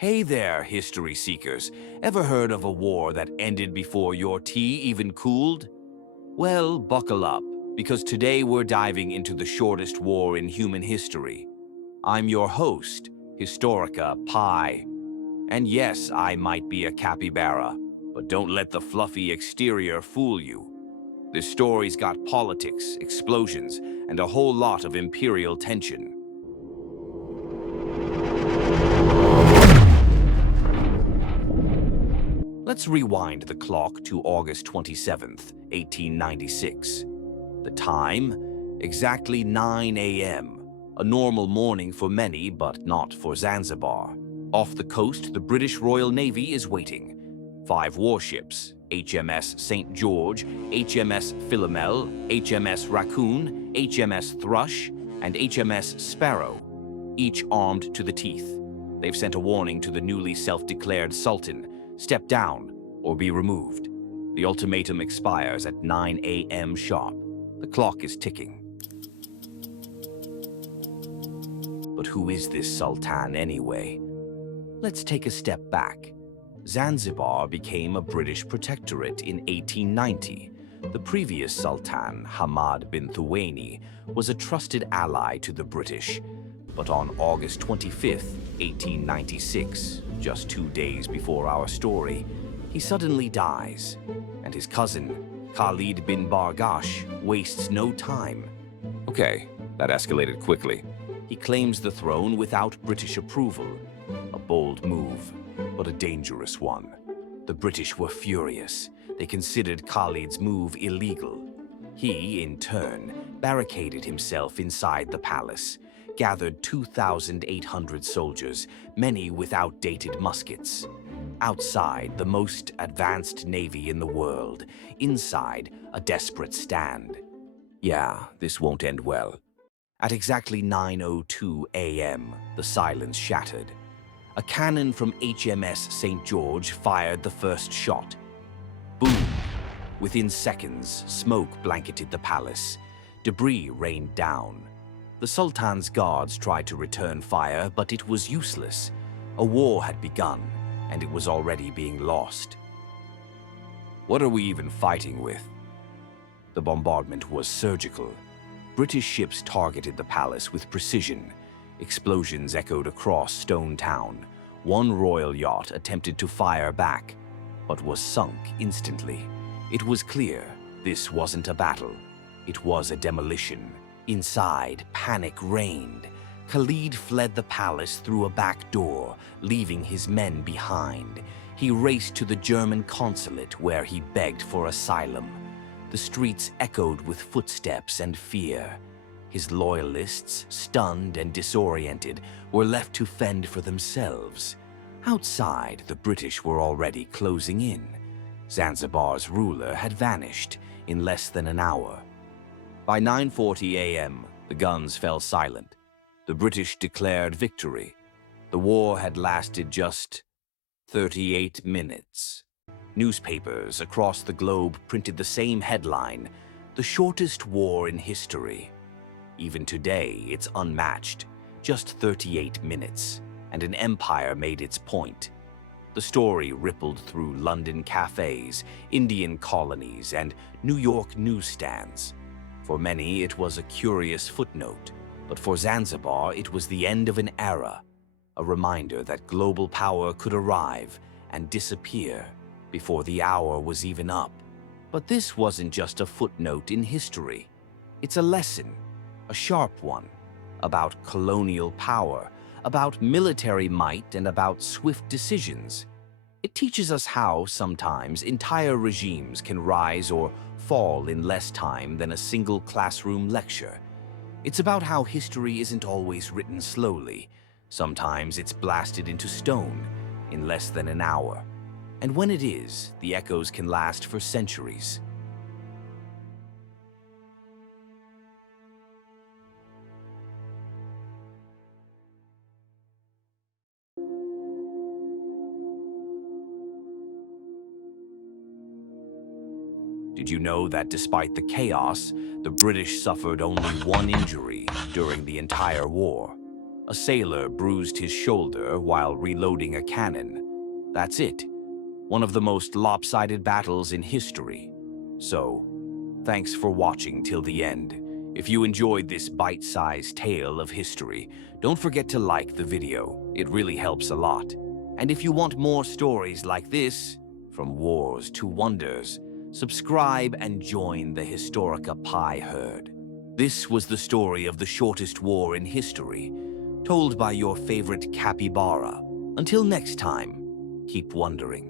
Hey there, history seekers. Ever heard of a war that ended before your tea even cooled? Well, buckle up, because today we're diving into the shortest war in human history. I'm your host, HistoricaPy. And yes, I might be a capybara, but don't let the fluffy exterior fool you. This story's got politics, explosions, and a whole lot of imperial tension. Let's rewind the clock to August 27th, 1896. The time? Exactly 9 a.m. A normal morning for many, but not for Zanzibar. Off the coast, the British Royal Navy is waiting. 5 warships, HMS St. George, HMS Philomel, HMS Raccoon, HMS Thrush, and HMS Sparrow, each armed to the teeth. They've sent a warning to the newly self-declared Sultan: step down or be removed. The ultimatum expires at 9 a.m. sharp. The clock is ticking. But who is this Sultan anyway? Let's take a step back. Zanzibar became a British protectorate in 1890. The previous Sultan, Hamad bin Thuwaini, was a trusted ally to the British. But on August 25th, 1896, just 2 days before our story, he suddenly dies, and his cousin, Khalid bin Barghash, wastes no time. Okay, that escalated quickly. He claims the throne without British approval. A bold move, but a dangerous one. The British were furious. They considered Khalid's move illegal. He, in turn, barricaded himself inside the palace, gathered 2,800 soldiers, many with outdated muskets. Outside, the most advanced navy in the world. Inside, a desperate stand. Yeah, this won't end well. At exactly 9:02 a.m., the silence shattered. A cannon from HMS St. George fired the first shot. Boom! Within seconds, smoke blanketed the palace. Debris rained down. The Sultan's guards tried to return fire, but it was useless. A war had begun, and it was already being lost. What are we even fighting with? The bombardment was surgical. British ships targeted the palace with precision. Explosions echoed across Stone Town. One royal yacht attempted to fire back, but was sunk instantly. It was clear this wasn't a battle. It was a demolition. Inside, panic reigned. Khalid fled the palace through a back door, leaving his men behind. He raced to the German consulate where he begged for asylum. The streets echoed with footsteps and fear. His loyalists, stunned and disoriented, were left to fend for themselves. Outside, the British were already closing in. Zanzibar's ruler had vanished in less than an hour. By 9:40 a.m., the guns fell silent. The British declared victory. The war had lasted just 38 minutes. Newspapers across the globe printed the same headline: the shortest war in history. Even today, it's unmatched. Just 38 minutes, and an empire made its point. The story rippled through London cafes, Indian colonies, and New York newsstands. For many, it was a curious footnote, but for Zanzibar, it was the end of an era, a reminder that global power could arrive and disappear before the hour was even up. But this wasn't just a footnote in history. It's a lesson, a sharp one, about colonial power, about military might, and about swift decisions. It teaches us how, sometimes, entire regimes can rise or fall in less time than a single classroom lecture. It's about how history isn't always written slowly. Sometimes it's blasted into stone in less than an hour. And when it is, the echoes can last for centuries. Did you know that despite the chaos, the British suffered only one injury during the entire war? A sailor bruised his shoulder while reloading a cannon. That's it. One of the most lopsided battles in history. So, thanks for watching till the end. If you enjoyed this bite-sized tale of history, don't forget to like the video. It really helps a lot. And if you want more stories like this, from wars to wonders, subscribe and join the HistoricaPy herd. This was the story of the shortest war in history, told by your favorite capybara. Until next time, keep wondering.